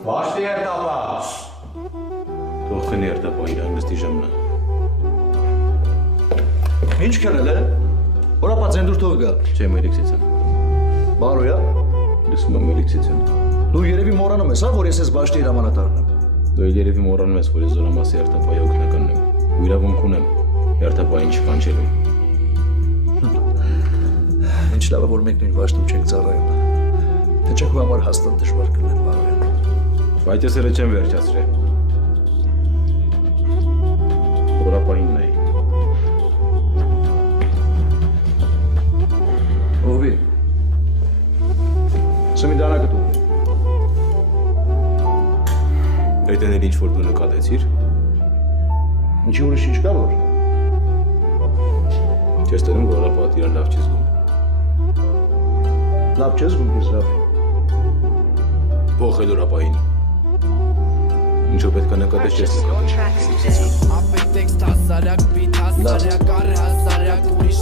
Վաշտի երտապա։ Թող քնի երտապա իր անգստի ժամնա։ Ինչ կնել է։ Որապա ցենդուր թող գա։ Չէ, մելիքսից եմ։ Բարոյա։ Լսում եմ մելիքսից եմ։ Դու երևի մոռանում ես, հա, որ ես ես Բաշտի հրամանատարն եմ։ Դու երևի մոռանում ես, որ ես Զորամասի երտապայի օգնականն եմ։ Ու իրավունք ունեմ երտապային չկանչելու։ Ինչ լավ է, որ մենք նույն վաշտում չենք ծառայում։ Թե չէ քո համար հաստատ դժվար կլիներ, բարոյա։ Բայց ես էլ չեմ վերջացրել։ Զորապային նայի։ Ովի։ Սմի դանակը դու։ Այդ էներ ինչ որ դու նկատեցիր։ Ինչի ուրիշ ինչ կա որ։ Չես տենում, որ Զորապատը իրան լավ չի զգում։ Լավ չես զգում ես լավ։ Ողջ է Զորապային։ Ինչու պետք է նկատես չես նկատես։ Ապետեքստ հասարակ, բիտ հասարակ, առ հասարակ, ուրիշ